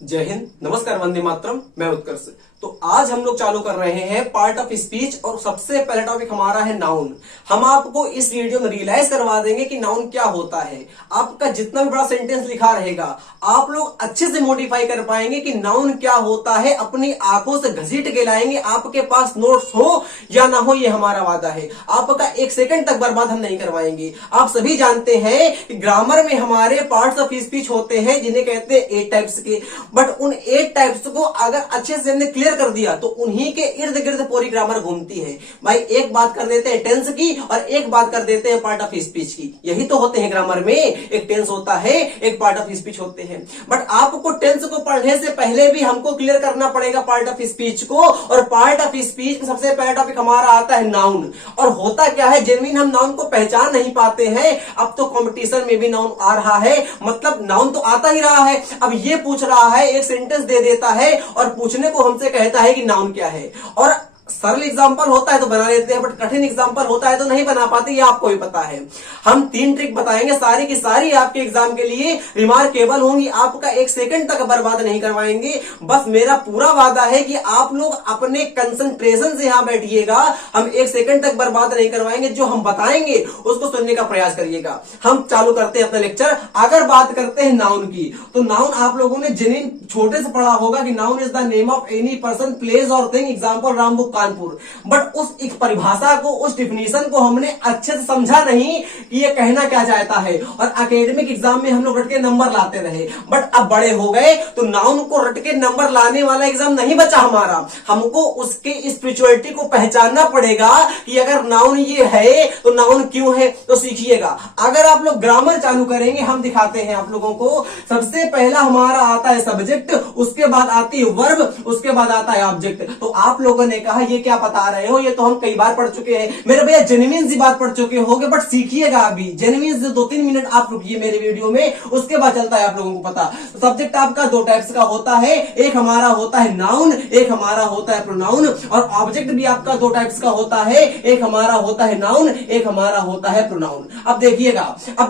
जय हिंद, नमस्कार, वंदे मातरम। मैं उत्कर्ष। तो आज हम लोग चालू कर रहे हैं पार्ट ऑफ स्पीच और सबसे पहला टॉपिक हमारा है नाउन। हम आपको इस वीडियो में रियलाइज करवा देंगे कि नाउन क्या होता है। आपका जितना भी बड़ा सेंटेंस लिखा रहेगा आप लोग अच्छे से मॉडिफाई कर पाएंगे कि नाउन क्या होता है। अपनी आंखों से घसीट के लाएंगे। आपके पास नोट्स हो या ना हो, ये हमारा वादा है। आपका एक सेकंड तक बर्बाद हम नहीं करवाएंगे। आप सभी जानते हैं कि ग्रामर में हमारे पार्ट्स ऑफ स्पीच होते हैं जिन्हें कहते हैं 8 टाइप्स के। बट उन 8 टाइप्स को अगर अच्छे से हमने क्लियर कर दिया तो उन्हीं के इर्द गिर्द पूरी ग्रामर घूमती है। भाई एक बात कर देते हैं टेंस की और एक बात कर देते हैं पार्ट ऑफ स्पीच की। यही तो होते हैं ग्रामर में। एक टेंस होता है, एक पार्ट ऑफ स्पीच होते हैं। बट आपको टेंस को पढ़ने से पहले भी हमको क्लियर करना पड़ेगा पार्ट ऑफ स्पीच को। और पार्ट ऑफ स्पीच में सबसे पहला टॉपिक हमारा आता है नाउन। और होता क्या है, जेन्युइन हम नाउन को पहचान नहीं पाते हैं। अब तो कंपटीशन में भी नाउन आ रहा है, मतलब नाउन तो आता ही रहा है। अब ये पूछ रहा है, एक सेंटेंस दे देता है और पूछने को हमसे कहता है कि नाउन क्या है। और सरल एग्जांपल होता है तो बना लेते हैं, बट कठिन एग्जांपल होता है तो नहीं बना पाते, ये आपको भी पता है। हम 3 ट्रिक बताएंगे, सारी की सारी आपके एग्जाम के लिए रिमार्केबल होंगी। आपका एक सेकंड तक बर्बाद नहीं करवाएंगे। बस मेरा पूरा वादा है कि आप लोग अपने कंसंट्रेशन से यहां बैठिएगा। हम एक सेकंड तक बर्बाद नहीं करवाएंगे। जो हम बताएंगे उसको सुनने का प्रयास करिएगा। हम चालू करते हैं अपना लेक्चर। अगर बात करते हैं नाउन की, तो नाउन आप लोगों ने जिन्हें छोटे से पढ़ा होगा कि noun is the name of any person, place और थिंग। एग्जाम्पल रामबुक कानपुर। बट उस एक परिभाषा को, उस डिफिनीशन को हमने अच्छे से समझा नहीं कि ये कहना क्या चाहता है। और एकेडमिक एग्जाम में हम लोग रट के नंबर लाते रहे। बट अब बड़े हो गए तो नाउन को रट के नंबर लाने वाला एग्जाम नहीं बचा हमारा। हमको उसके स्पिरिचुअलिटी को पहचानना पड़ेगा कि अगर नाउन ये है तो नाउन क्यों है। तो सीखिएगा। अगर आप लोग ग्रामर चालू करेंगे, हम दिखाते हैं आप लोगों को। सबसे पहला हमारा आता है सब्जेक्ट, उसके बाद आती है वर्ब, उसके बाद आता है ऑब्जेक्ट। तो आप लोगों ने कहा ये क्या बता रहे हो, ये तो हम कई बार पढ़ चुके हैं। मेरे भैया जेन्युइन सी बात पढ़ चुके होगे, बट सीखिएगा अभी। जेन्युइन से 2-3 मिनट आप रुकिए मेरे वीडियो में, उसके बाद चलता है आप लोगों को पता। तो सब्जेक्ट आपका 2 टाइप्स का होता है। एक हमारा होता है नाउन, एक हमारा होता है प्रोनाउन। और ऑब्जेक्ट भी आपका 2 टाइप्स का होता है। एक हमारा होता है नाउन, एक हमारा होता है प्रोनाउन। अब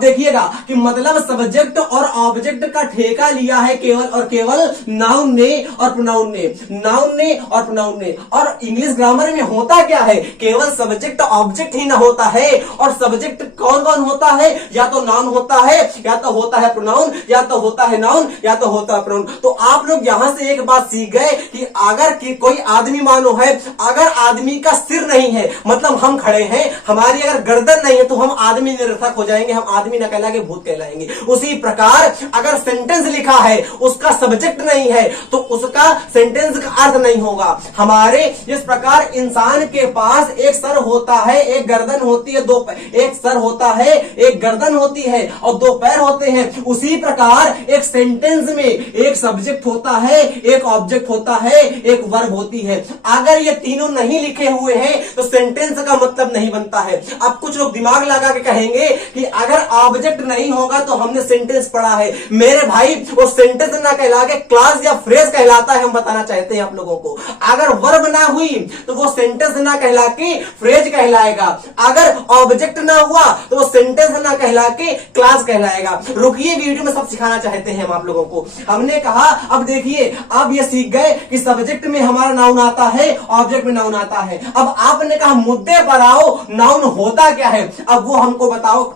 देखिएगा कि मतलब सब्जेक्ट और ऑब्जेक्ट का ठेका लिया है केवल और केवल नाउन ने और प्रोनाउन ने। नाउन ने और प्रोनाउन ने। और इंग्लिश ग्रामर में होता क्या है, केवल सब्जेक्ट ऑब्जेक्ट ही ना होता है। और सब्जेक्ट कौन कौन होता है, या तो नाउन होता है, या तो होता है प्रोनाउन, या तो होता है नाउन, या तो होता है प्रोनाउन। तो आप लोग यहां से एक बात सीख गए कि अगर कि कोई आदमी मानो है, अगर आदमी का सिर नहीं है, मतलब हम खड़े हैं, हमारी अगर गर्दन नहीं है तो हम आदमी निरर्थक हो जाएंगे। हम आदमी न कहला के भूत कहलाएंगे। उसी प्रकार अगर सेंटेंस लिखा है, उसका सब्जेक्ट नहीं है तो उसका सेंटेंस का अर्थ नहीं होगा। हमारे इस प्रकार इंसान के पास एक सर होता है, एक गर्दन होती है, 2 एक सर होता है, एक गर्दन होती है और 2 पैर होते हैं। उसी प्रकार एक सेंटेंस में एक सब्जेक्ट होता है, एक ऑब्जेक्ट होता है, एक वर्ब होती है। अगर ये तीनों नहीं लिखे हुए हैं तो सेंटेंस का मतलब नहीं बनता है। अब कुछ लोग दिमाग लगा के कहेंगे कि अगर ऑब्जेक्ट नहीं होगा तो हमने सेंटेंस पढ़ा है। मेरे भाई वो सेंटेंस ना कहला के क्लास या फ्रेज कहलाता है। हम बताना चाहते हैं आप लोगों को, अगर वर्ब ना हुई तो वो सेंटेंस ना कहला के फ्रेज कहलाएगा। अगर ऑब्जेक्ट ना हुआ तो वो सेंटेंस ना कहला के क्लास कहलाएगा। रुकिए, वीडियो में सब सिखाना चाहते हैं हम आप लोगों को। हमने कहा, अब देखिए, अब ये सीख गए कि सब्जेक्ट में हमारा नाउन आता है, ऑब्जेक्ट में नाउन आता है। अब आपने कहा मुद्दे पर आओ, नाउन होता क्या है, अब वो हमको बताओ।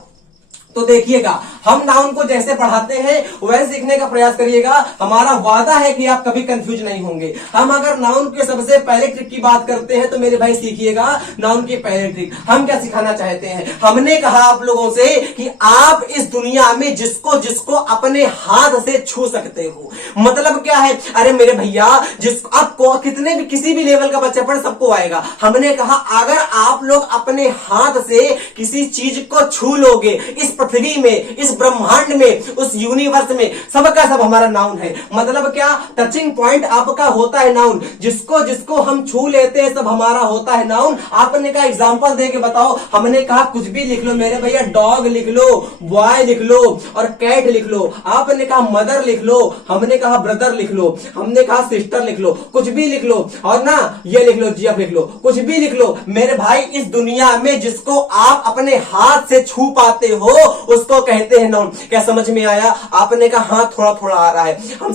तो देखिएगा, हम नाउन को जैसे पढ़ाते हैं वैसे सीखने का प्रयास करिएगा। हमारा वादा है कि आप कभी कंफ्यूज नहीं होंगे। हम अगर नाउन के सबसे पहले ट्रिक की बात करते हैं तो मेरे भाई सीखिएगा नाउन की पहले ट्रिक। हम क्या सिखाना चाहते हैं, हमने कहा आप लोगों से कि आप इस दुनिया में जिसको जिसको अपने हाथ से छू सकते हो। मतलब क्या है, अरे मेरे भैया, जिसको आपको कितने भी किसी भी लेवल का बच्चा पढ़े सबको आएगा। हमने कहा अगर आप लोग अपने हाथ से किसी चीज को छू लोगे, इस पृथ्वी में, इस ब्रह्मांड में, उस यूनिवर्स में, सबका सब हमारा नाउन है। मतलब क्या, टचिंग पॉइंट आपका होता है नाउन। जिसको जिसको हम छू लेते हैं सब हमारा होता है नाउन। आपने कहा एग्जांपल देके बताओ, हमने कहा कुछ भी लिख लो मेरे भैया, डॉग लिख लो, बॉय लिख लो और कैट लिख लो। आपने कहा मदर लिख लो, हमने कहा ब्रदर लिख लो, हमने कहा सिस्टर लिख लो, कुछ भी लिख लो। और ना ये लिख लो, जीएफ लिख लो, कुछ भी लिख लो मेरे भाई। इस दुनिया में जिसको आप अपने हाथ से छू पाते हो उसको कहते हैं नाउन। क्या समझ में आया? आपने कहा हाँ थोड़ा थोड़ा आ रहा है, हम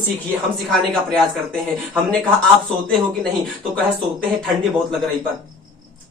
सिखाने का प्रयास करते हैं। हमने कहा आप सोते हो कि नहीं, तो कहे सोते हैं, ठंडी बहुत लग रही। पर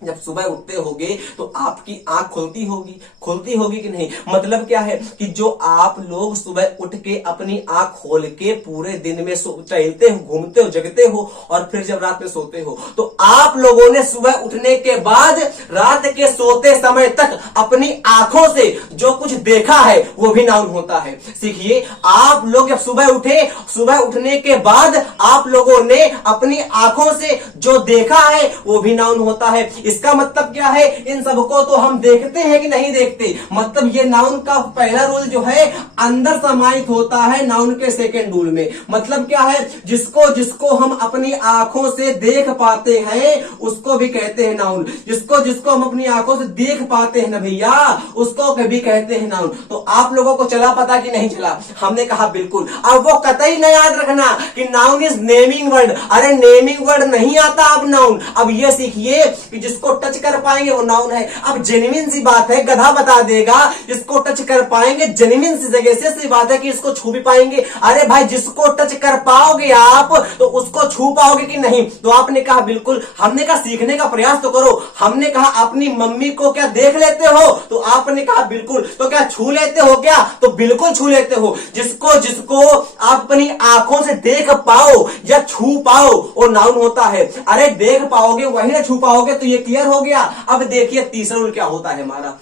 जब सुबह उठते होगे तो आपकी आंख खुलती होगी कि नहीं? मतलब क्या है कि जो आप लोग सुबह उठ के अपनी आंख खोल के पूरे दिन में टहलते हो, घूमते हो, जगते हो और फिर जब रात में सोते हो, तो आप लोगों ने सुबह उठने के बाद रात के सोते समय तक अपनी आंखों से जो कुछ देखा है वो भी नाउन होता है। सीखिए, आप लोग जब सुबह उठे, सुबह उठने के बाद आप लोगों ने अपनी आंखों से जो देखा है वो भी नाउन होता है। इसका मतलब क्या है? इन सबको तो हम देखते हैं कि नहीं देखते? मतलब ये नाउन का पहला रूल जो है अंदर समाहित होता है नाउन के सेकंड रूल में। मतलब क्या है? जिसको जिसको हम अपनी आंखों से देख पाते हैं उसको भी कहते हैं नाउन। जिसको जिसको हम अपनी आंखों से देख पाते हैं ना भैया, उसको कभी कहते हैं नाउन। तो आप लोगों को चला पता कि नहीं चला? हमने कहा बिल्कुल। अब वो कतई न याद रखना कि नाउन इज नेमिंग वर्ड। अरे नेमिंग वर्ड नहीं आता अब नाउन। अब ये सीखिए कि जिसको टच कर पाएंगे वो नाउन है। अब जेन्युइन सी बात है, गधा बता देगा जिसको टच कर पाएंगे, जेन्युइन सी जगह से सी बात है कि इसको छू भी पाएंगे। अरे भाई जिसको टच कर पाओगे आप तो उसको छू पाओगे कि नहीं? तो आपने कहा बिल्कुल। हमने कहा सीखने का प्रयास तो करो। हमने कहा अपनी मम्मी को क्या देख लेते हो? तो आपने कहा बिल्कुल। तो क्या छू लेते हो क्या? तो बिल्कुल छू लेते हो। जिसको जिसको आप अपनी आंखों से देख पाओ या छू पाओ वो नाउन होता है। अरे देख पाओगे वही ना छू पाओगे, तो ये क्लियर हो गया। अब देखिए तीसरा रूल क्या होता है हमारा।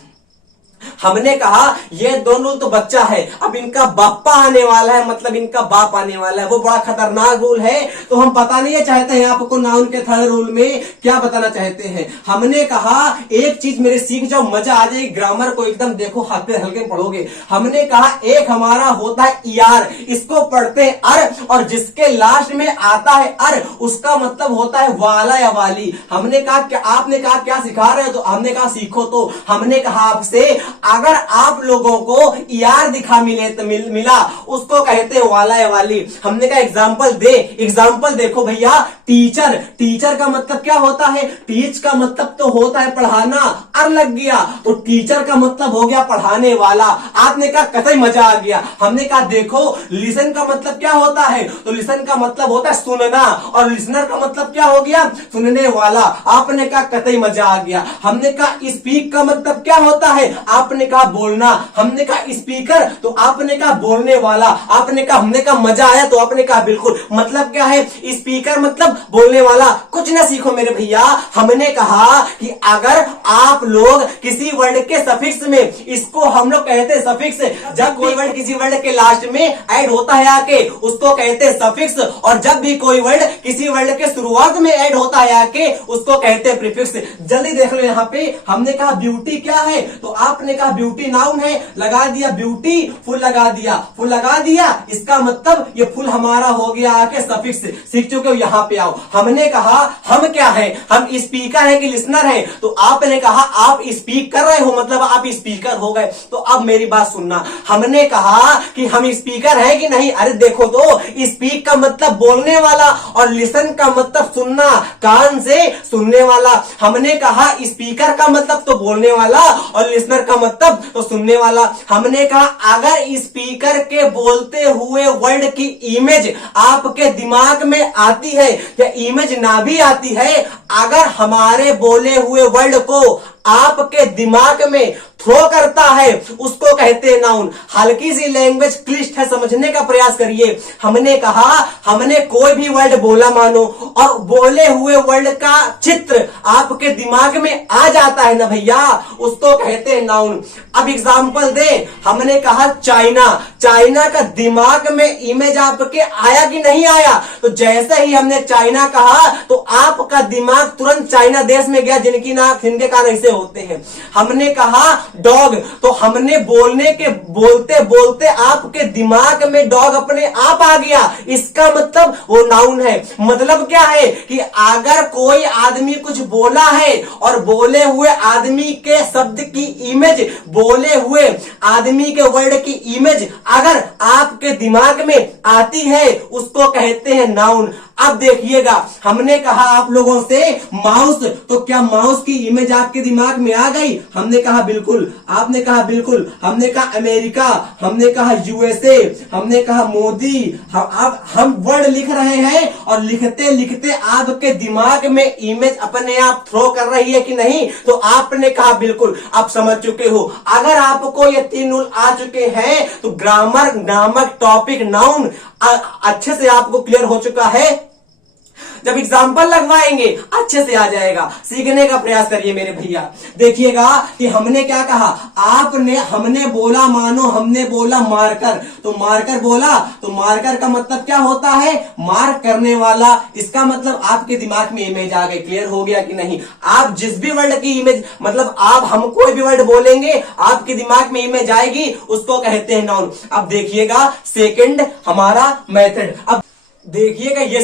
हमने कहा ये दोनों तो बच्चा है, अब इनका बापा आने वाला है, मतलब इनका बाप आने वाला है, वो बड़ा खतरनाक रूल है। तो हम बताना ये चाहते हैं आपको नाउन के थर्ड रूल में क्या बताना चाहते हैं। हमने कहा एक चीज मेरे सीख जाओ, मजा आ जाएगी। ग्रामर को एकदम देखो, हल्के हल्के पढ़ोगे। हमने कहा एक हमारा होता है ईआर, इसको पढ़ते हैं अर, और जिसके लास्ट में आता है अर उसका मतलब होता है वाला या वाली। हमने कहा क्या, आपने कहा क्या सिखा रहे हो? तो हमने कहा सीखो। तो हमने कहा आपसे अगर आप लोगों को यार दिखा मिला उसको कहते हैं वाला या वाली। हमने कहा एग्जाम्पल दे। एग्जाम्पल देखो भैया, टीचर, टीचर का मतलब क्या होता है? टीच का मतलब तो होता है पढ़ाना, अर लग गया तो टीचर का मतलब हो गया पढ़ाने वाला। आपने कहा कतई मजा आ गया। हमने कहा देखो लिसन का मतलब क्या होता है? तो लिसन का मतलब होता है सुनना, और लिसनर का मतलब क्या हो गया? सुनने वाला। आपने कहा कतई मजा आ गया। हमने कहा स्पीक का मतलब क्या होता है? आपने कहा बोलना। हमने कहा स्पीकर, तो आपने कहा बोलने वाला। आपने कहा, हमने कहा मजा आया, तो आपने कहा बिल्कुल। मतलब क्या है? स्पीकर मतलब बोलने वाला। कुछ ना सीखो मेरे भैया। हमने कहा कि अगर आप लोग किसी वर्ड के सफिक्स में, इसको हम लोग कहते हैं सफिक्स, जब कोई वर्ड किसी वर्ड के लास्ट में ऐड होता है आके उसको कहते हैं सफिक्स, और जब भी कोई वर्ड किसी वर्ड के शुरुआत में ऐड होता है आके उसको कहते हैं प्रीफिक्स। जल्दी देख लो यहाँ पे। हमने कहा ब्यूटी क्या है? तो आपने कहा ब्यूटी नाउन है, लगा दिया ब्यूटी, फुल लगा दिया, फुल लगा दिया, इसका मतलब ये फुल हमारा हो गया आके सफिक्स। सीख चुके हो? यहाँ पे आओ। हमने कहा हम क्या है? हम स्पीकर है कि लिसनर है? तो आपने कहा आप स्पीक कर रहे हो, मतलब आप स्पीकर हो गए। तो अब मेरी बात सुनना। हमने कहा कि हम स्पीकर है कि नहीं? अरे देखो तो स्पीक का मतलब बोलने वाला और लिसन का मतलब सुनना, कान से सुनने वाला। हमने कहा स्पीकर का मतलब तो बोलने वाला और लिसनर का मतलब तो सुनने वाला। हमने कहा अगर स्पीकर के बोलते हुए वर्ड की इमेज आपके दिमाग में आती है या इमेज ना भी आती है, अगर हमारे बोले हुए वर्ड को आपके दिमाग में थ्रो करता है उसको कहते हैं नाउन। हल्की सी लैंग्वेज क्लिष्ट है, समझने का प्रयास करिए। हमने कहा हमने कोई भी वर्ड बोला मानो और बोले हुए वर्ड का चित्र आपके दिमाग में आ जाता है ना भैया, उसको कहते हैं नाउन। अब एग्जांपल दे। हमने कहा चाइना, चाइना का दिमाग में इमेज आपके आया कि नहीं आया? तो जैसे ही हमने चाइना कहा तो आपका दिमाग तुरंत चाइना देश में गया, जिनकी नाक जिनके कान ऐसे होते हैं। हमने कहा डॉग, तो हमने बोलने के बोलते बोलते आपके दिमाग में डॉग अपने आप आ गया, इसका मतलब वो नाउन है। मतलब क्या है कि अगर कोई आदमी कुछ बोला है और बोले हुए आदमी के शब्द की इमेज, बोले हुए आदमी के वर्ड की इमेज अगर आपके दिमाग में आती है उसको कहते हैं नाउन। अब देखिएगा, हमने कहा आप लोगों से माउस, तो क्या माउस की इमेज आपके दिमाग दिमाग में आ गई? हमने कहा बिल्कुल, आपने कहा बिल्कुल, हमने कहा अमेरिका, हमने कहा यूएसए, हमने कहा मोदी। हम वर्ड लिख रहे हैं और लिखते लिखते आपके दिमाग में इमेज अपने आप थ्रो कर रही है कि नहीं? तो आपने कहा बिल्कुल, आप समझ चुके हो। अगर आपको ये 3 रूल आ चुके हैं तो ग्रामर नामक टॉपिक नाउन अच्छे से आपको क्लियर हो चुका है। जब एग्जाम्पल लगवाएंगे अच्छे से आ जाएगा। सीखने का प्रयास करिए मेरे भैया। देखिएगा कि हमने क्या कहा, हमने बोला, मानो हमने बोला मार्कर, तो मार्कर बोला तो मार्कर का मतलब क्या होता है? मार्क करने वाला। इसका मतलब आपके दिमाग में इमेज आ गई। क्लियर हो गया कि नहीं? आप जिस भी वर्ड की इमेज, मतलब आप हम कोई भी वर्ड बोलेंगे आपके दिमाग में इमेज आएगी, उसको कहते हैं नाउन। अब देखिएगा सेकंड हमारा मेथड। अब देखिएगा ये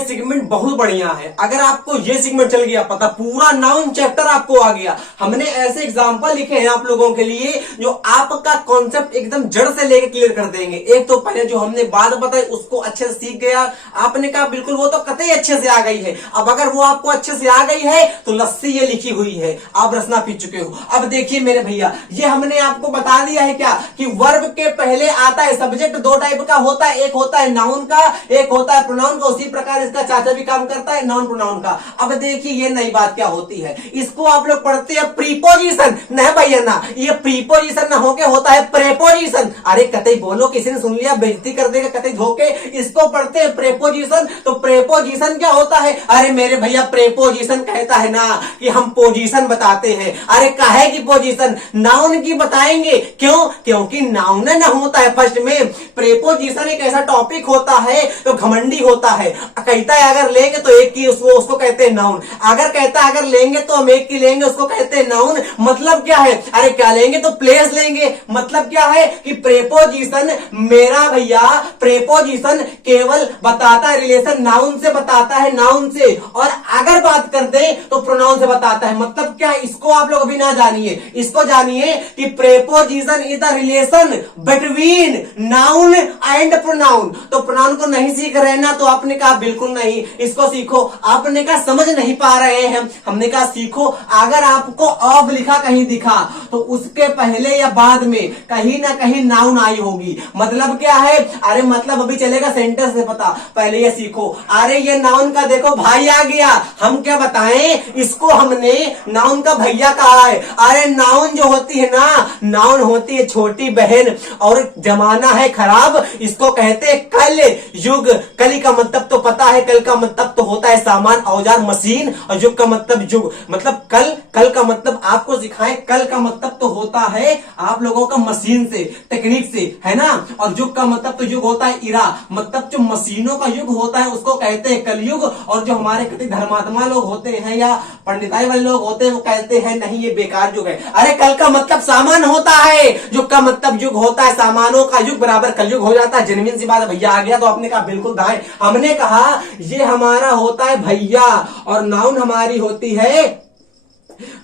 सेगमेंट बहुत बढ़िया है। अगर आपको ये सेगमेंट चल गया पता, पूरा नाउन चैप्टर आपको आ गया। हमने ऐसे एग्जांपल लिखे हैं आप लोगों के लिए जो आपका कॉन्सेप्ट एकदम जड़ से लेकर क्लियर कर देंगे। एक तो पहले जो हमने बात बताई उसको अच्छे से सीख गया, आपने कहा बिल्कुल वो तो कतई अच्छे से आ गई है। अब अगर वो आपको अच्छे से आ गई है तो लस्सी ये लिखी हुई है, आप रसना पी चुके हो। अब देखिए मेरे भैया, ये हमने आपको बता दिया है क्या कि वर्ब के पहले आता है सब्जेक्ट। 2 टाइप का होता है, एक होता है नाउन का, एक होता है प्रोनाउन का। उसी प्रकार इसका चाचा भी काम करता है, नाउन प्रोनाउन का। अब देखिए ये नई बात क्या होती है, इसको आप लोग पढ़ते हैं प्रीपोजिशन। नहीं भैया ना, ये प्रीपोजिशन ना होके होता है प्रेपोजिशन। अरे कतई बोलो, किसी ने सुन लिया बेइज्जती कर देगा कतई धोखे। इसको पढ़ते हैं प्रेपोजिशन। तो प्रेपोजिशन क्या होता है? अरे मेरे भैया प्रेपोजिशन कहता है ना कि हम पोजीशन बताते हैं। अरे काहे की पोजीशन? नाउन की बताएंगे। क्यों? क्योंकि नाउन ना होता है फर्स्ट में। प्रेपोजिशन एक ऐसा टॉपिक होता है तो घमंडी होता है, कहता है अगर लेंगे तो एक की उसको कहते हैं नाउन। अगर कहता है अगर लेंगे तो हम एक की लेंगे, उसको कहते हैं नाउन। मतलब क्या है? अरे क्या लेंगे तो प्लेस लेंगे। मतलब क्या है कि प्रेपोजिशन, मेरा भैया प्रेपोजिशन केवल बताता है रिलेशन, नाउन से बताता है, नाउन से। और अगर बात करते हैं तो प्रोनाउन से बताता है। मतलब क्या? इसको आप लोग अभी ना जानिए, इसको जानिए कि preposition is the relation between noun and pronoun. तो प्रोनाउन को नहीं सीख रहे ना, तो आपने कहा बिल्कुल नहीं, इसको सीखो। आपने कहा समझ नहीं पा रहे हैं, हमने कहा सीखो। अगर आपको ऑफ लिखा कहीं दिखा तो उसके पहले या बाद में कहीं ना कहीं नाउन आई होगी। मतलब क्या है? अरे मतलब अभी चलेगा सेंटेंस से पता, पहले ये सीखो। अरे ये नाउन का देखो भाई आ गया, हम क्या बताएं? इसको हमने नाउन का भैया कहा है। अरे नाउन जो होती है ना, नाउन होती है छोटी बहन, और जमाना है खराब, इसको कहते हैं कल युग। कली का मतलब तो पता है, कल का मतलब तो होता है सामान, औजार, मशीन। और युग का मतलब युग, मतलब कल का मतलब आपको सिखाएं, कल का मतलब तो होता है आप लोगों का मशीन से, टेक्निक से, है ना। और युग का मतलब तो युग होता है इरा, मतलब जो मशीनों का युग होता है उसको कहते हैं कलयुग। और जो हमारे कति धर्मात्मा लोग होते हैं या पंडिताई वाले लोग होते हैं वो कहते हैं नहीं ये बेकार युग है। अरे कल का मतलब सामान होता है, युग का मतलब युग होता है, सामानों का युग बराबर कलयुग हो जाता है। जेन्युइन सी बात भैया आ गया तो आपने कहा बिल्कुल दाएं। हमने कहा ये हमारा होता है भैया और नाउन हमारी होती है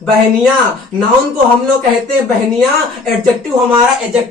बहनिया। नाउन को हम लोग कहते हैं बहनिया, एडजेक्टिव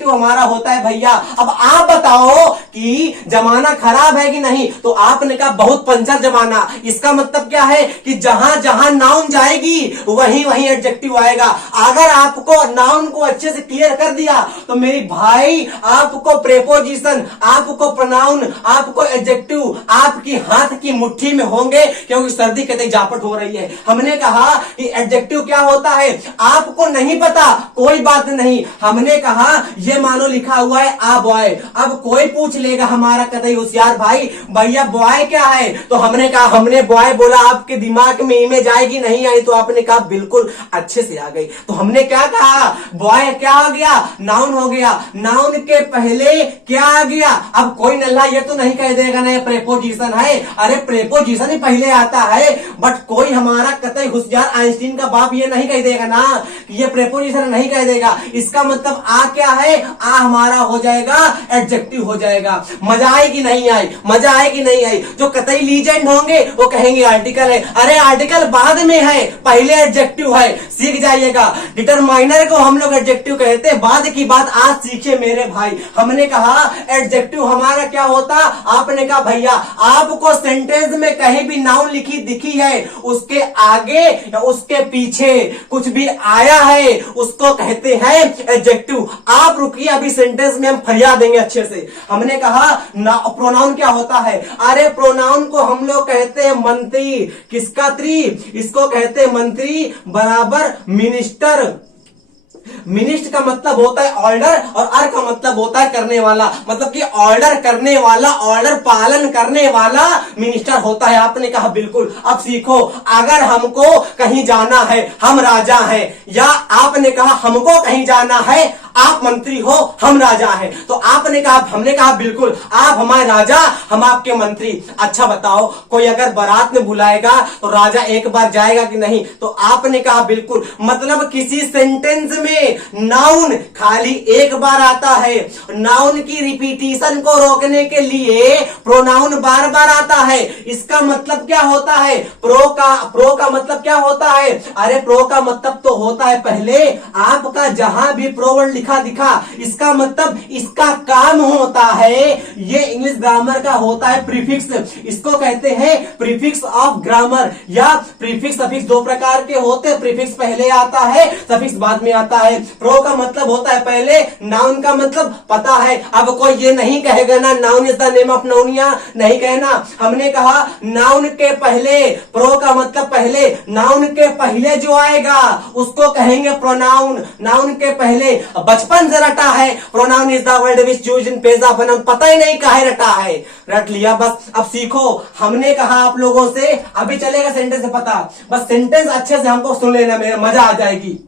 हमारा होता है भैया। अब आप बताओ कि जमाना खराब है कि नहीं? तो आपने कहा बहुत पंचर जमाना। इसका मतलब क्या है कि जहां जहां नाउन जाएगी वहीं वहीं एडजेक्टिव आएगा। अगर आपको नाउन को अच्छे से क्लियर कर दिया तो मेरी भाई आपको प्रेपोजिशन, आपको प्रोनाउन, आपको एडजेक्टिव आपकी हाथ की मुट्ठी में होंगे, क्योंकि सर्दी कहते जापट हो रही है। हमने कहा कि एडजेक्टिव क्या होता है आपको नहीं पता, कोई बात नहीं। हमने कहा ये मानो लिखा हुआ है आ बॉय। अब कोई पूछ लेगा हमारा कतई होशियार भाई, भैया बॉय क्या है? तो हमने कहा हमने बॉय बोला, आपके दिमाग में इमेज आएगी नहीं आई? तो आपने कहा बिल्कुल अच्छे से आ गई। तो हमने क्या कहा? बॉय क्या हो गया? नाउन हो गया। नाउन के पहले क्या आ गया? अब कोई नल्ला ये तो नहीं कह देगा ना ये प्रेपोजिशन है। अरे प्रेपोजिशन ही पहले आता है, बट कोई हमारा कतई होशियार आइंस्टीन का बाप ये नहीं कह देगा ना कि ये प्रेपोजिशन नहीं कह देगा। इसका मतलब आ क्या है? आ हमारा हो जाएगा एडजेक्टिव हो जाएगा। मजा आए कि नहीं आई? मजा आए कि नहीं आई? जो कतई लीजेंड होंगे वो कहेंगे आर्टिकल है। अरे आर्टिकल बाद में है, पहले एडजेक्टिव है, सीख जाइएगा। डिटरमाइनर को हम लोग एडजेक्टिव कहते हैं, बाद की बात आज सीखे मेरे भाई। हमने कहा एडजेक्टिव हमारा क्या होता? आपने कहा भैया आपको सेंटेंस में कहीं भी नाउन लिखी दिखी है, उसके आगे या उसके पीछे पीछे कुछ भी आया है उसको कहते हैं एडजेक्टिव। आप रुकिए, अभी सेंटेंस में हम फरिया देंगे अच्छे से। हमने कहा प्रोनाउन क्या होता है? अरे प्रोनाउन को हम लोग कहते हैं मंत्री। किसका त्री? इसको कहते हैं मंत्री बराबर मिनिस्टर। मिनिस्ट का मतलब होता है ऑर्डर और अर का मतलब होता है करने वाला, मतलब कि ऑर्डर करने वाला, ऑर्डर पालन करने वाला मिनिस्टर होता है। आपने कहा बिल्कुल। अब सीखो, अगर हमको कहीं जाना है, हम राजा हैं, या आपने कहा हमको कहीं जाना है, आप मंत्री हो, हम राजा हैं, तो आपने कहा, हमने कहा बिल्कुल, आप हमारे राजा, हम आपके मंत्री। अच्छा बताओ, कोई अगर बारात में बुलाएगा तो राजा एक बार जाएगा कि नहीं? तो आपने कहा बिल्कुल। मतलब किसी सेंटेंस में नाउन खाली एक बार आता है। नाउन की रिपीटिशन को रोकने के लिए प्रोनाउन बार बार आता है। इसका मतलब क्या होता है? प्रो का मतलब क्या होता है? अरे प्रो का मतलब तो होता है पहले आपका जहां भी प्रो वर्ड दिखा, इसका मतलब इसका काम होता है। ये इंग्लिश ग्रामर का होता है प्रीफिक्स। इसको कहते हैं प्रीफिक्स ऑफ ग्रामर, या प्रीफिक्स सफिक्स दो प्रकार के होते हैं। प्रीफिक्स पहले आता है, सफिक्स बाद में आता है। प्रो का मतलब होता है पहले, नाउन का मतलब पता है। अब कोई ये नहीं कहेगा ना noun is the name of नाउनिया, नहीं कहना। हमने कहा नाउन के पहले, प्रो का मतलब पहले, नाउन के पहले जो आएगा उसको कहेंगे प्रोनाउन। नाउन के पहले बचपन से रटा है, pronoun is the word which used in place of noun. पता ही नहीं काहे रटा है, रट लिया बस। अब सीखो, हमने कहा आप लोगों से, अभी चलेगा सेंटेंस से पता, बस सेंटेंस अच्छे से हमको सुन लेना, मेरा मजा आ जाएगी।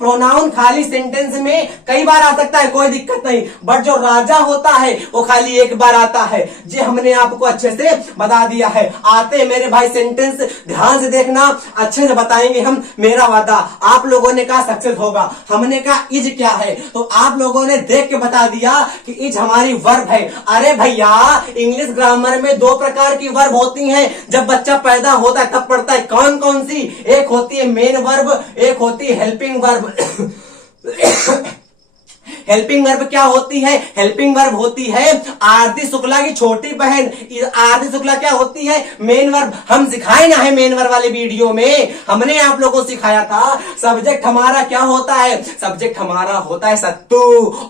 प्रोनाउन खाली सेंटेंस में कई बार आ सकता है, कोई दिक्कत नहीं, बट जो राजा होता है वो खाली एक बार आता है। जी हमने आपको अच्छे से बता दिया है। आते मेरे भाई सेंटेंस, ध्यान से देखना, अच्छे से बताएंगे हम, मेरा वादा। आप लोगों ने कहा सक्सेस होगा, हमने कहा इज क्या है, तो आप लोगों ने देख के बता दिया कि इज हमारी वर्ब है। अरे भैया, इंग्लिश ग्रामर में दो प्रकार की वर्ब होती हैं। जब बच्चा पैदा होता है तब पढ़ता है, कौन कौन सी? एक होती है मेन वर्ब, एक होती है हेल्पिंग वर्ब। हेल्पिंग वर्ब क्या होती है? हेल्पिंग वर्ब होती है आरती शुक्ला की छोटी बहन। आरती शुक्ला क्या होती है? Main verb. हम सिखाए ना है मेन वर्ब वाले वीडियो में, हमने आप लोगों को सिखाया था। सब्जेक्ट हमारा क्या होता है? सब्जेक्ट हमारा होता है सत्तू,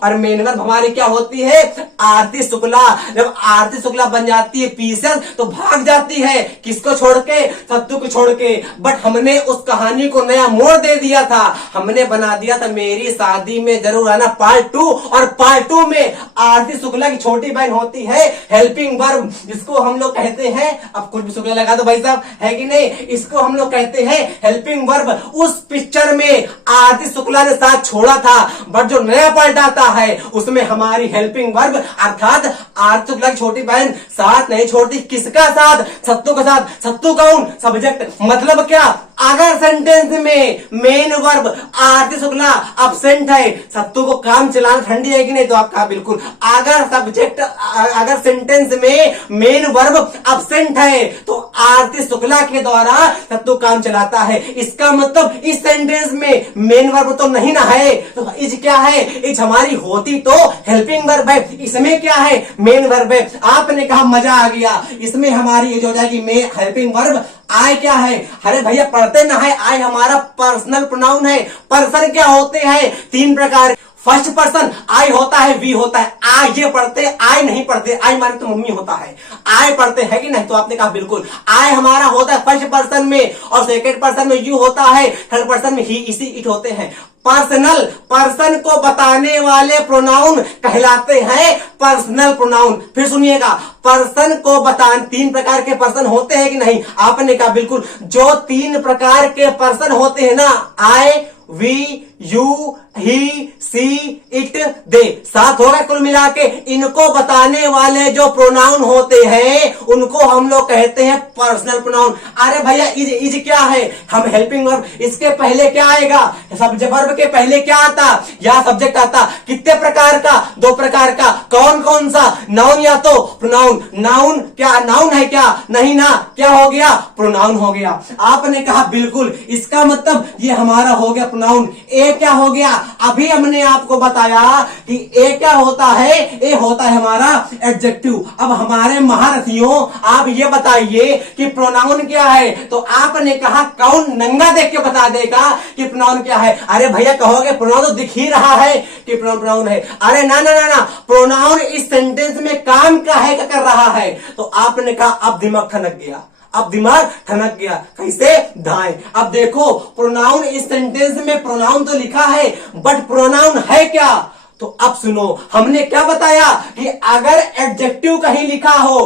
और मेन वर्ब हमारी क्या होती है? आरती शुक्ला। जब आरती शुक्ला बन जाती है पीसेस तो भाग जाती है, किसको छोड़ के? सत्तू को छोड़ के। बट हमने उस कहानी को नया मोड़ दे दिया था, हमने बना दिया था मेरी शादी में जरूर आना पार्ट 2, और पार्ट 2 में आरती शुक्ला की छोटी बहन होती है हेल्पिंग वर्ब, जिसको हम लोग कहते हैं, अब कुछ भी शुक्ला लगा दो भाई साहब, है कि नहीं? इसको हम लोग कहते हैं हेल्पिंग वर्ब। उस पिक्चर में आरती शुक्ला ने साथ छोड़ा था, बट जो नया पार्ट आता है उसमें हमारी हेल्पिंग वर्ब अर्थात आरती शुक्ला की छोटी बहन साथ नहीं छोड़ती। किसका साथ? सत्तू का साथ। सत्तू कौन? सब्जेक्ट। मतलब क्या? अगर सेंटेंस में मेन वर्ब आरती शुक्ला अब्सेंट है, सत्तू को काम चलाना ठंडी है कि नहीं? तो आप कहा बिल्कुल। अगर सब्जेक्ट, अगर सेंटेंस में मेन वर्ब अब्सेंट है तो आरती शुक्ला के द्वारा सत्तू काम चलाता है। इसका मतलब इस सेंटेंस में मेन वर्ब तो नहीं ना है, तो इज क्या है? इज हमारी होती तो हेल्पिंग वर्ब है, इसमें क्या है? मेन वर्ब है। आपने कहा मजा आ गया, इसमें हमारी एज हो जाएगी में हेल्पिंग वर्ब। आई क्या है? अरे भैया पढ़ते ना है, आई हमारा पर्सनल प्रोनाउन है। पर्सन क्या होते हैं? तीन प्रकार। फर्स्ट पर्सन आई होता है, वी होता है। आई ये पढ़ते, आई नहीं पढ़ते। आई माने तो मम्मी होता है, आई पढ़ते हैं कि नहीं? तो आपने कहा बिल्कुल। आई हमारा होता है फर्स्ट पर्सन में, और सेकंड पर्सन में यू होता है, थर्ड पर्सन में ही, इसी, इट होते हैं। पर्सनल, पर्सन को बताने वाले प्रोनाउन कहलाते हैं पर्सनल प्रोनाउन। फिर सुनिएगा, पर्सन को बताने, तीन प्रकार के पर्सन होते हैं कि नहीं? आपने कहा बिल्कुल। जो तीन प्रकार के पर्सन होते हैं ना, I, we, you, he, she, it, they, साथ होगा कुल मिला के। इनको बताने वाले जो प्रोनाउन होते हैं उनको हम लोग कहते हैं पर्सनल प्रोनाउन। अरे भैया इज, इज क्या है? हम हेल्पिंग वर्ब, इसके पहले क्या आएगा? सब्जेक्ट वर्ब के पहले क्या आता? या सब्जेक्ट आता। कितने प्रकार का? दो प्रकार का। कौन कौन सा? नाउन या तो प्रोनाउन। नाउन क्या? नाउन है क्या? नहीं ना, क्या हो गया? प्रोनाउन हो गया। आपने कहा बिल्कुल। इसका मतलब ये हमारा हो गया प्रोनाउन। ए क्या हो गया? अभी हमने आपको बताया कि ए क्या होता है? ए होता है हमारा एडजेक्टिव। अब हमारे महारथियों आप ये बताइए कि प्रोनाउन क्या है? तो आपने कहा कौन नंगा देख के बता देगा कि प्रोनाउन क्या है? अरे भैया कहोगे प्रोनाउन तो दिख ही रहा है कि प्रोनाउन है। अरे ना ना ना ना, प्रोनाउन इस सेंटेंस में काम क्या है, क्या कर रहा है? तो आपने कहा अब दिमाग ठनक गया, अब दिमाग ठनक गया। कैसे? दाएं। अब देखो प्रोनाउन इस सेंटेंस में प्रोनाउन तो लिखा है, बट प्रोनाउन है क्या? तो अब सुनो, हमने क्या बताया कि अगर एडजेक्टिव कहीं लिखा हो,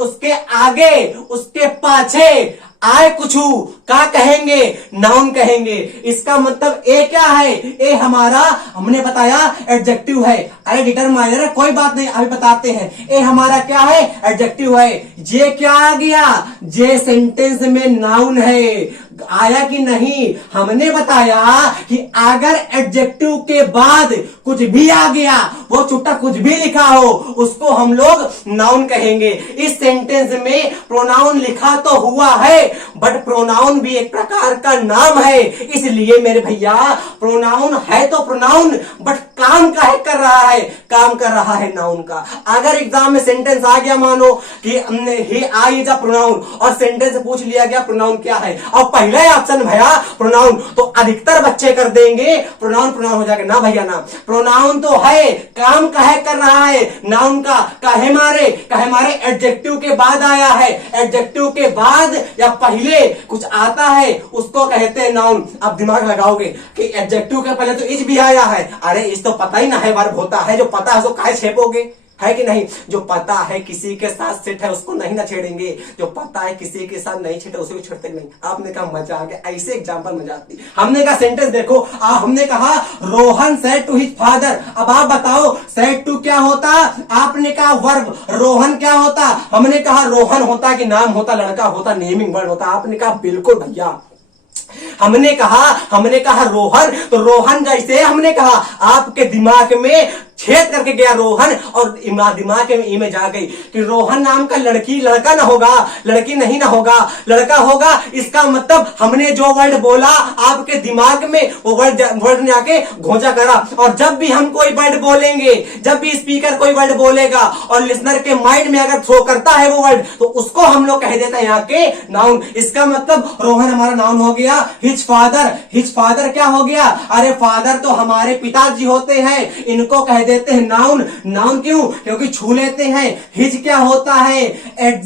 उसके आगे उसके पाछे आए कुछ क्या कहेंगे? नाउन कहेंगे। इसका मतलब ए क्या है? ए हमारा हमने बताया एडजेक्टिव है। अरे डिटरमाइनर कोई बात नहीं, अभी बताते हैं। ए हमारा क्या है? एडजेक्टिव है। जे क्या आ गया? जे सेंटेंस में नाउन है। आया कि नहीं? हमने बताया कि अगर एडजेक्टिव के बाद कुछ भी आ गया, वो छुट्टा कुछ भी लिखा हो, उसको हम लोग नाउन कहेंगे। इस सेंटेंस में प्रोनाउन लिखा तो हुआ है, बट प्रोनाउन भी एक प्रकार का नाम है। इसलिए मेरे भैया प्रोनाउन है तो प्रोनाउन, बट काम काहे कर रहा है? काम कर रहा है नाउन का। अगर एग्जाम में सेंटेंस आ गया, मानो कि ही आई इज अ प्रोनाउन, और सेंटेंस पूछ लिया गया प्रोनाउन क्या है, और पहला ऑप्शन भैया प्रोनाउन, तो अधिकतर बच्चे कर देंगे प्रोनाउन प्रोनाउन हो जाएगा। ना भैया ना, प्रोनाउन तो है, काम काहे कर रहा है नाउन का? काहे मारे एडजेक्टिव के बाद आया है। एडजेक्टिव के बाद या पहले कुछ आता है उसको कहते हैं नाउन। अब दिमाग लगाओगे कि एडजेक्टिव के पहले तो इज भी आया है। अरे इस तो पता ही ना है वर्ब होता है, जो पता है उसको काहे छेपोगे? है कि नहीं? जो पता है किसी के साथ सेट है उसको नहीं ना छेड़ेंगे, जो पता है किसी के साथ नहीं छेड़े उसे भी छेड़ते नहीं। आपने कहा मजा आ गया, ऐसे एग्जांपल मजा आती। हमने कहा सेंटेंस देखो, हमने कहा Rohan said to his father. अब आप बताओ सेड टू क्या होता? आपने कहा वर्ब। रोहन क्या होता? हमने कहा रोहन होता कि नाम होता, लड़का होता, नेमिंग वर्ड होता। आपने कहा बिल्कुल भैया। हमने कहा रोहन, तो रोहन जैसे हमने कहा आपके दिमाग में छेद करके गया रोहन, और दिमाग में ई में जा गई कि रोहन नाम का लड़का ना होगा, लड़की नहीं ना होगा, लड़का होगा। इसका मतलब हमने जो वर्ड बोला आपके दिमाग में वो वर्ड ने आके घोंचा करा। और जब भी हम कोई वर्ड बोलेंगे, जब भी स्पीकर कोई वर्ड बोलेगा और लिसनर के माइंड में अगर थ्रो करता है वो वर्ड, तो उसको हम लोग कह देते हैं यहाँ के नाउन। इसका मतलब रोहन हमारा नाउन हो गया। हिज फादर क्या हो गया? अरे फादर तो हमारे पिताजी होते हैं, इनको कह देते हैं नाउन। नाउन क्यों? क्योंकि छू लेते हैं। हिज क्या होता है?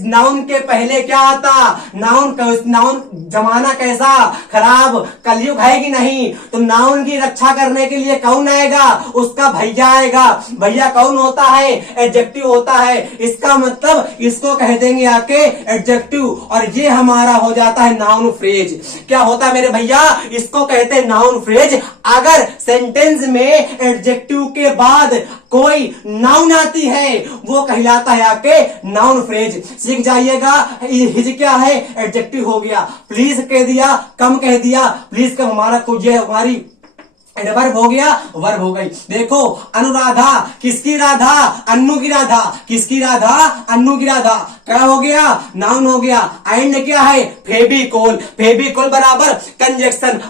नाउन के पहले क्या आता? नाउन जमाना कैसा खराब, कलयुग है कि नहीं? तो नाउन की रक्षा करने के लिए कौन आएगा? उसका भैया आएगा। भैया कौन होता है? एडजेक्टिव होता है। इसका मतलब इसको कह देंगे आके एडजेक्टिव, और ये हमारा हो जाता है नाउन फ्रेज। क्या होता है मेरे भैया? इसको कहते हैं नाउन फ्रेज। अगर सेंटेंस में एडजेक्टिव के बाद कोई नाउन आती है वो कहलाता है आपके नाउन फ्रेज। सीख जाइएगा। हिज क्या है? एडजेक्टिव हो गया। प्लीज कह दिया, कम कह दिया। प्लीज कम हमारा कुछ हमारी वर्ब हो गया, वर्ब हो गई। देखो अनुराधा, किसकी राधा? अन्नू की राधा। किसकी राधा? अन्नू की राधा। क्या हो गया? नाउन हो गया। एंड क्या है? फेविकोल। फेविकोल बराबर कंजक्शन।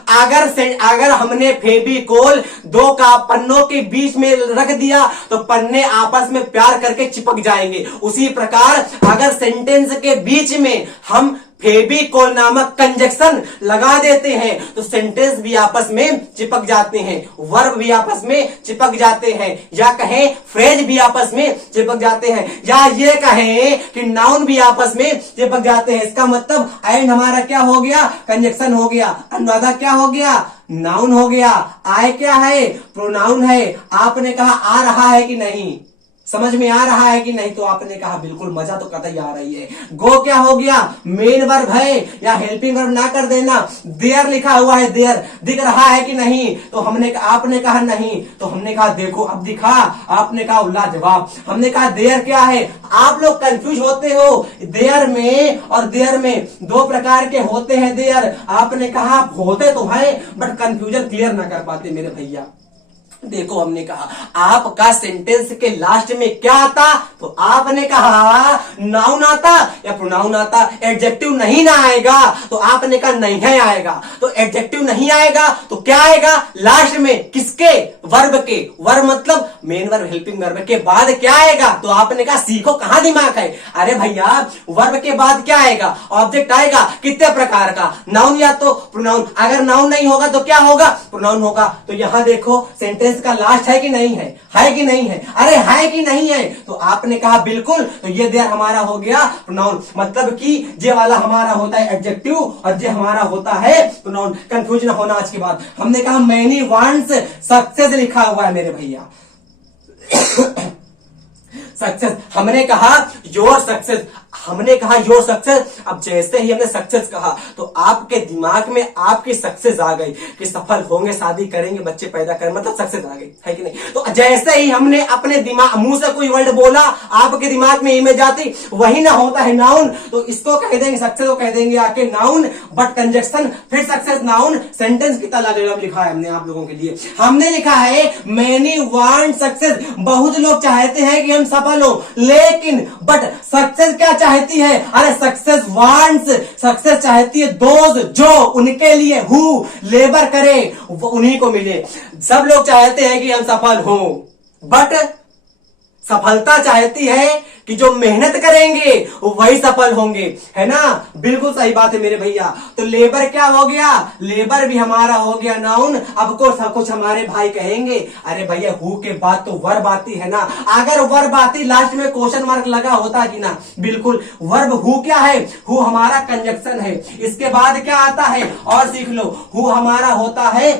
अगर हमने फेविकोल दो का पन्नों के बीच में रख दिया तो पन्ने आपस में प्यार करके चिपक जाएंगे। उसी प्रकार अगर सेंटेंस के बीच में हम फेविकोल नामक कंजक्शन लगा देते हैं तो सेंटेंस भी आपस में चिपक जाते हैं, वर्ब भी आपस में चिपक जाते हैं, या कहें फ्रेज भी आपस में चिपक जाते हैं, या ये कहें कि नाउन भी आपस में चिपक जाते हैं। इसका मतलब एंड हमारा क्या हो गया? कंजक्शन हो गया। अनुराधा क्या हो गया? नाउन हो गया। आए क्या है? प्रोनाउन है। आपने कहा आ रहा है कि नहीं? समझ में आ रहा है कि नहीं? तो आपने कहा बिल्कुल, मजा तो कतई आ रही है। गो क्या हो गया? मेन वर्ब है, या हेल्पिंग वर्ब ना कर देना। देयर लिखा हुआ है, देयर दिख रहा है कि नहीं? तो आपने कहा नहीं, तो हमने कहा देखो अब दिखा। आपने कहा लाजवाब। हमने कहा देयर क्या है? आप लोग कंफ्यूज होते हो, देयर में और देयर में दो प्रकार के होते हैं। देयर आपने कहा होते तो है, बट कंफ्यूजन क्लियर ना कर पाते मेरे भैया। देखो हमने कहा आपका सेंटेंस के लास्ट में क्या आता, तो आपने कहा नाउन आता या प्रोनाउन आता, एडजेक्टिव नहीं ना आएगा, तो आपने कहा नहीं है आएगा, तो एडजेक्टिव नहीं आएगा तो क्या आएगा लास्ट में, किसके, वर्ब के, वर्ब मतलब मेन वर्ब हेल्पिंग वर्ब के बाद क्या आएगा, तो आपने कहा सीखो कहां दिमाग है, अरे भैया वर्ब के बाद क्या आएगा, ऑब्जेक्ट आएगा, कितने प्रकार का, नाउन या तो प्रोनाउन, अगर नाउन नहीं होगा तो क्या होगा, प्रोनाउन होगा। तो यहां देखो सेंटेंस का लास्ट है कि नहीं है कि नहीं है, अरे है कि नहीं है, तो आपने कहा बिल्कुल, तो ये देर हमारा हो गया प्रोनाउन, मतलब कि ये वाला हमारा होता है एडजेक्टिव और ये हमारा होता है प्रोनाउन। कंफ्यूज ना होना आज के बाद। हमने कहा मैनी वांट्स सक्सेस लिखा हुआ है मेरे भैया सक्सेस, हमने कहा योर सक्सेस, हमने कहा योर सक्सेस। अब जैसे ही हमने सक्सेस कहा तो आपके दिमाग में आपकी सक्सेस आ गई कि सफल होंगे, शादी करेंगे, बच्चे पैदा करें, मतलब सक्सेस आ गई, है कि नहीं। तो जैसे ही हमने अपने दिमाग मुंह से कोई वर्ड बोला आपके दिमाग में इमेज आती, वही ना होता है नाउन, तो इसको कह देंगे सक्सेस को कह देंगे आके नाउन, बट कंजक्शन फिर सक्सेस नाउन, सेंटेंस कितना लाजवाब लिखा है हमने आप लोगों के लिए। हमने लिखा है मैनी वांट सक्सेस, बहुत लोग चाहते हैं कि हम सफल हो, लेकिन बट सक्सेस क्या चाहती है, अरे सक्सेस वांट्स, सक्सेस चाहती है दोस्त जो उनके लिए हु लेबर करे वो उन्हीं को मिले। सब लोग चाहते हैं कि हम सफल हो, बट सफलता चाहती है कि जो मेहनत करेंगे वही सफल होंगे, है ना। बिल्कुल सही बात है मेरे भैया। तो लेबर क्या हो गया, लेबर भी हमारा हो गया नाउन। अब को सब कुछ हमारे भाई कहेंगे अरे भैया हु के बाद तो वर्ब आती है ना, अगर वर्ब आती लास्ट में क्वेश्चन मार्क लगा होता कि ना, बिल्कुल वर्ब हु क्या है, हु हमारा कंजक्शन है, इसके बाद क्या आता है और सीख लो, हु हमारा होता है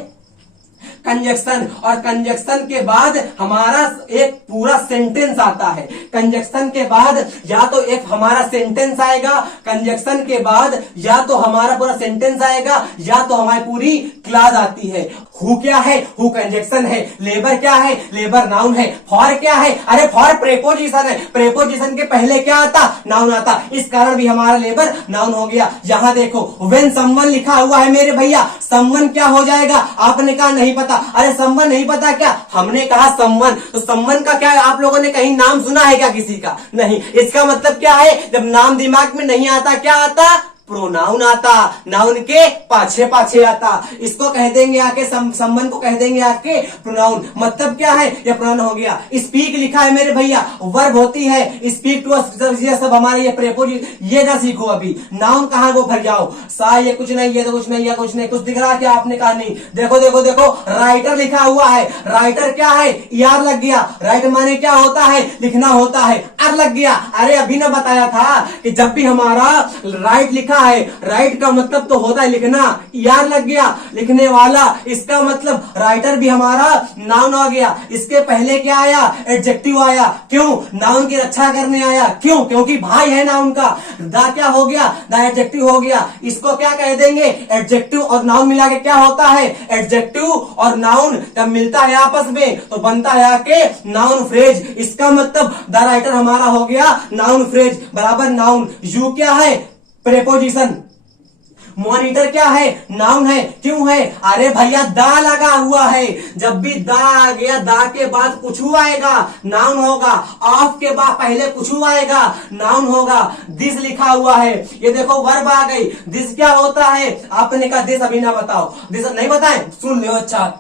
कंजक्शन, और कंजक्शन के बाद हमारा एक पूरा सेंटेंस आता है। कंजक्शन के बाद या तो एक हमारा सेंटेंस आएगा, कंजक्शन के बाद या तो हमारा पूरा सेंटेंस आएगा या तो हमारी पूरी क्लास आती है। हु क्या है, हु कंजक्शन है, लेबर क्या है, लेबर नाउन है, फॉर क्या है, अरे फॉर प्रेपोजिशन है, प्रेपोजिशन के पहले क्या आता, नाउन आता, इस कारण भी हमारा लेबर नाउन हो गया। यहां देखो व्हेन समवन लिखा हुआ है मेरे भैया, समवन क्या हो जाएगा, आपने कहा नहीं पता, अरे समवन नहीं पता क्या, हमने कहा समवन, तो समवन का क्या है, आप लोगों ने कहीं नाम सुना है क्या किसी का, नहीं। इसका मतलब क्या है, जब नाम दिमाग में नहीं आता क्या आता, प्रोनाउन आता, नाउन के पाछे पाछे आता, इसको कह देंगे आके संबंध को कह देंगे आके प्रोनाउन। मतलब क्या है, ये प्रोनाउन हो गया। स्पीक लिखा है मेरे भैया, वर्ब होती है, स्पीक टू अस, ये सब हमारे ये प्रेपोजिशन, ये ना सीखो अभी। नाउन कहां वो भर जाओ, सा ये कुछ नहीं, ये तो कुछ नहीं, ये कुछ नहीं, कुछ दिख रहा है क्या, आपने कहा नहीं। देखो देखो देखो राइटर लिखा हुआ है, राइटर क्या है, यार लग गया, राइट माने क्या होता है, लिखना होता है, आर लग गया। अरे अभी ना बताया था कि जब भी हमारा राइट लिखा है, राइट का मतलब तो होता है लिखना, यार लग गया लिखने वाला, इसका मतलब राइटर भी हमारा नाउन आ गया। इसके पहले क्या आया, एडजेक्टिव आया, क्यों, नाउन की रक्षा करने आया, क्यों, क्योंकि भाई है नाउन का। दा क्या हो गया, दा एडजेक्टिव हो गया, इसको क्या कह देंगे, एडजेक्टिव और नाउन मिला के क्या होता है, एडजेक्टिव और नाउन जब मिलता है आपस में तो बनता है आके नाउन फ्रेज। इसका मतलब द राइटर हमारा हो गया नाउन फ्रेज बराबर नाउन। यू क्या है, प्रेपोजिशन। मॉनिटर क्या है, नाउन है, क्यों है, अरे भैया दा लगा हुआ है, जब भी दा आ गया दा के बाद कुछ आएगा नाउन होगा, ऑफ के बाद पहले कुछ आएगा नाउन होगा। दिस लिखा हुआ है, ये देखो वर्ब आ गई, दिस क्या होता है, आपने कहा दिस अभी ना बताओ, दिस नहीं बताएं, सुन लो अच्छा।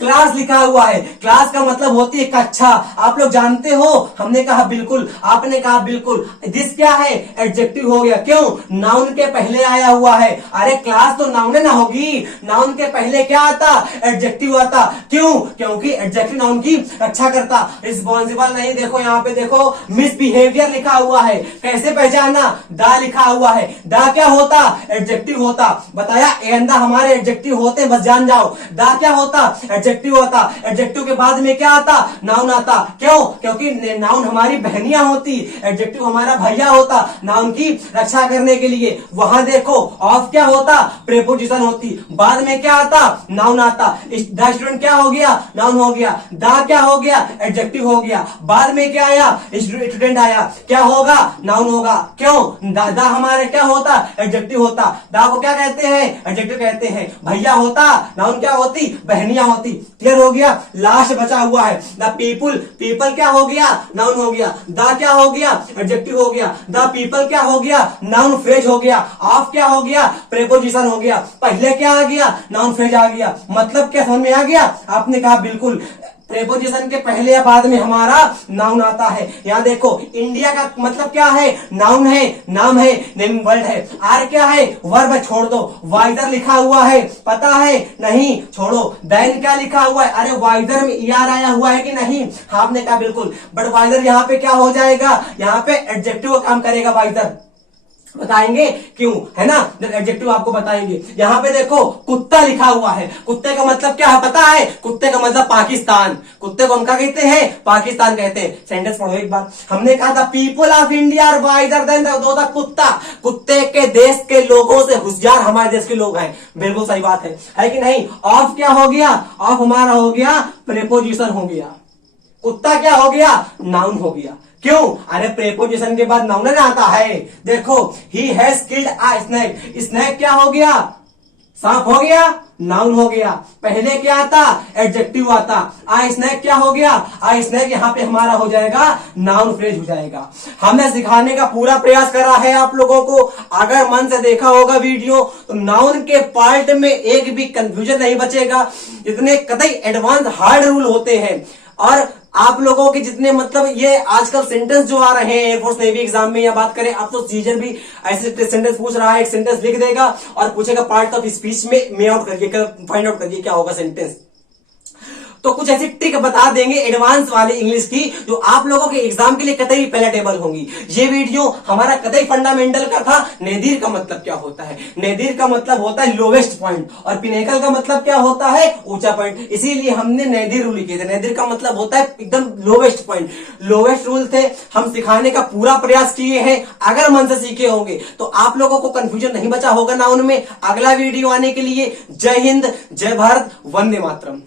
क्लास लिखा हुआ है, क्लास का मतलब होती है कक्षा, आप लोग जानते हो, हमने कहा बिल्कुल, आपने कहा बिल्कुल। दिस क्या है, एडजेक्टिव हो गया, क्यों, नाउन के पहले आया हुआ है। अरे क्लास तो नाउन ना होगी, नाउन के पहले क्या आता, एडजेक्टिव आता, क्यों, क्योंकि एडजेक्टिव नाउन की रक्षा करता। रिस्पॉन्सिबल नहीं, देखो यहाँ पे देखो मिसबिहेवियर लिखा हुआ है, कैसे पहचाना, दा लिखा हुआ है, दा क्या होता, एडजेक्टिव होता, बताया एंदा हमारे एडजेक्टिव होते, बस जान जाओ। दा क्या होता, एडजेक्टिव होता, एडजेक्टिव के बाद में क्या आता, नाउन आता, क्यों, क्योंकि नाउन हमारी बहनियां होती, एडजेक्टिव हमारा भैया होता, नाउन की रक्षा करने के लिए। वहां देखो ऑफ क्या होता, प्रेपोजिशन होती, बाद में क्या आता, नाउन आता। द स्टूडेंट क्या हो गया, नाउन हो गया, दा क्या हो गया, एडजेक्टिव हो गया, बाद में क्या आया, स्टूडेंट आया, क्या होगा, नाउन होगा, क्यों, दा हमारे क्या होता, एडजेक्टिव होता, दा को क्या कहते हैं, एडजेक्टिव कहते हैं, भैया होता, नाउन क्या होती, बहनियां होती। क्लियर हो गया। लास्ट बचा हुआ है द पीपुल। पीपल क्या हो गया, नाउन हो गया। द क्या हो गया, एडजेक्टिव हो गया। द पीपल क्या हो गया, नाउन फ्रेज हो गया। ऑफ क्या हो गया, प्रेपोजिशन हो गया। पहले क्या आ गया, नाउन फ्रेज आ गया। मतलब क्या समझ में आ गया? आपने कहा बिल्कुल, प्रेपोजिशन के पहले या बाद में हमारा नाउन आता है। यहां देखो, इंडिया का मतलब क्या है, नाउन है, नाम है, नेम वर्ड है। आर क्या है, वर्ब है, छोड़ दो। वाइदर लिखा हुआ है, पता है? नहीं, छोड़ो। देन क्या लिखा हुआ है, अरे वाइदर में ईआर आया हुआ है कि नहीं? आपने कहा बिल्कुल, बट वाइदर यहाँ पे क्या हो जाएगा, यहाँ पे एडजेक्टिव काम करेगा वाइदर। बताएंगे क्यों, है ना? एडजेक्टिव आपको बताएंगे। यहां पे देखो, कुत्ता लिखा हुआ है। कुत्ते का मतलब क्या है, पता है? कुत्ते का मतलब पाकिस्तान। कुत्ते को हम क्या कहते हैं, पाकिस्तान कहते हैं। सेंटेंस पढ़ो एक बार। हमने कहा था people of India are wiser than the कुत्ता। कुत्ते के देश के लोगों से होशियार हमारे देश के लोग हैं। बिल्कुल सही बात है कि नहीं? ऑफ क्या हो गया, ऑफ हमारा हो गया प्रेपोजिशन हो गया। कुत्ता क्या हो गया, नाउन हो गया। क्यों? अरे प्रेपोजिशन के बाद नाउन आता है। देखो, he has killed a snake. Snake क्या हो गया, सांप हो गया, नाउन हो गया। पहले क्या आता, एडजेक्टिव आता। आ स्नेक क्या हो गया, आ स्नेक यहां पे हमारा हो जाएगा नाउन फ्रेज हो जाएगा। हमने सिखाने का पूरा प्रयास करा है आप लोगों को। अगर मन से देखा होगा वीडियो तो नाउन के पार्ट में एक भी कंफ्यूजन नहीं बचेगा। इतने कतई एडवांस हार्ड रूल होते हैं। और आप लोगों के जितने मतलब ये आजकल सेंटेंस जो आ रहे हैं एयरफोर्स नेवी एग्जाम में या बात करें, अब तो सीजन भी ऐसे सेंटेंस पूछ रहा है। एक सेंटेंस लिख देगा और पूछेगा पार्ट ऑफ स्पीच में आउट करिए, फाइंड आउट करिए क्या होगा सेंटेंस। तो कुछ ऐसी ट्रिक बता देंगे एडवांस वाले इंग्लिश की जो आप लोगों के एग्जाम के लिए कतई पैलेटेबल होंगी। ये वीडियो हमारा कतई फंडामेंटल का था। नेदीर का मतलब क्या होता है, नेदीर का मतलब होता है लोवेस्ट पॉइंट, और पिनेकल का मतलब क्या होता है, ऊंचा पॉइंट। इसीलिए हमने नेदीर रूल लिखे थे। नेदीर का मतलब होता है एकदम लोवेस्ट पॉइंट। लोवेस्ट रूल थे, हम सिखाने का पूरा प्रयास किए हैं। अगर मन से सीखे होंगे तो आप लोगों को कंफ्यूजन नहीं बचा होगा नाउन में। अगला वीडियो आने के लिए जय हिंद, जय भारत, वंदे मातरम।